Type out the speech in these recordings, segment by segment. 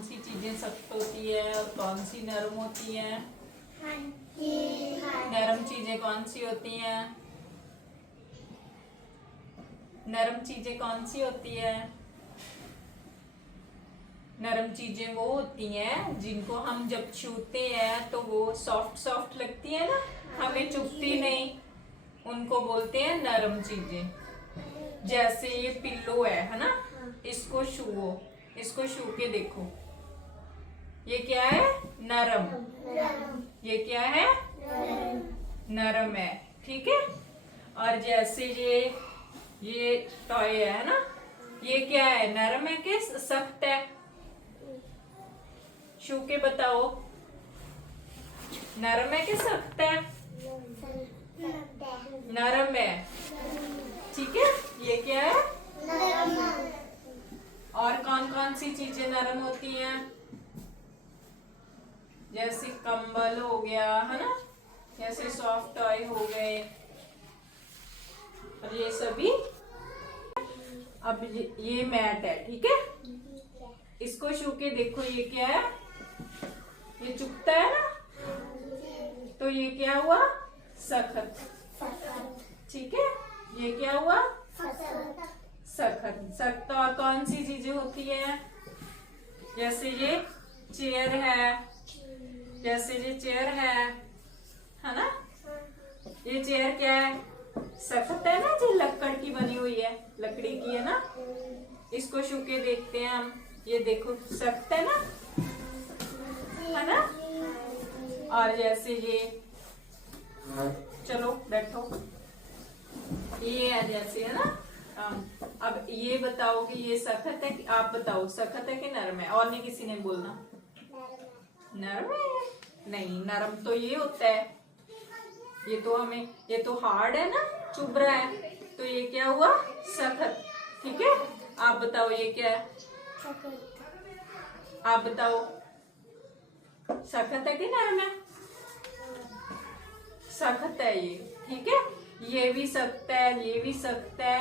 कौन सी चीजें सख्त होती है और कौन सी नरम होती है? नरम चीजें कौन सी होती हैं? नरम चीजें कौन सी होती है? नरम चीजें वो होती हैं जिनको हम जब छूते हैं तो वो सॉफ्ट सॉफ्ट लगती है ना, हमें चुभती नहीं, उनको बोलते हैं नरम चीजें। जैसे ये पिल्लो है ना, इसको छुओ, इसको छू के देखो, ये क्या है? नरम। ये क्या है? नरम है, ठीक है। और जैसे ये टॉय है ना, ये क्या है? नरम है कि सख्त है? छू के बताओ, नरम है कि सख्त है? नरम है, ठीक है। ये क्या है? और कौन कौन सी चीजें नरम होती हैं? जैसे कंबल हो गया है ना, जैसे सॉफ्ट टॉय हो गए, और ये सभी। अब ये मैट है, ठीक है। इसको छू के देखो, ये क्या है? ये चुभता है ना, तो ये क्या हुआ? सख्त, ठीक है। ये क्या हुआ? सख्त। सख्त और कौन सी चीजें होती है? जैसे ये चेयर है, जैसे ये चेयर है ना, ये चेयर क्या है? सख्त है ना, जो लकड़ की बनी हुई है, लकड़ी की है ना। इसको छू के देखते हैं हम, ये देखो सख्त है ना, है ना। और जैसे ये, चलो बैठो, ये है जैसे, है ना। अब ये बताओ कि ये सख्त है कि, आप बताओ सख्त है कि नरम है? और नहीं किसी ने बोलना। नरम है? नहीं, नरम तो ये होता है, ये तो हमें, ये तो हार्ड है ना, चुभ रहा है, तो ये क्या हुआ? सख्त, ठीक है। आप बताओ ये क्या है? आप बताओ, सख्त है कि नरम है? सख्त है ये, ठीक है। ये भी सख्त है, ये भी सख्त है,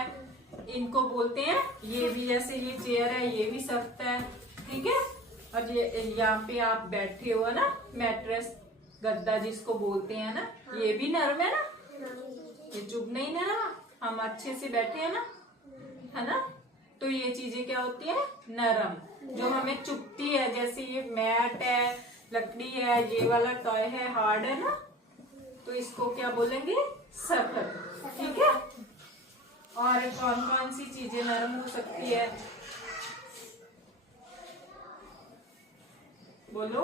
इनको बोलते हैं। ये भी, जैसे ये चेयर है, ये भी सख्त है, ठीक है। और ये यहाँ पे आप बैठे हो ना, मैट्रेस, गद्दा जिसको बोलते हैं ना, ये भी नरम है ना, ये चुभ नहीं ना, हम अच्छे से बैठे हैं ना, है ना। तो ये चीजें क्या होती है? नरम, जो हमें चुभती है। जैसे ये मैट है, लकड़ी है, ये वाला टॉय है, हार्ड है ना, तो इसको क्या बोलेंगे? सख्त, ठीक है। और कौन कौन सी चीजें नरम हो सकती है? बोलो।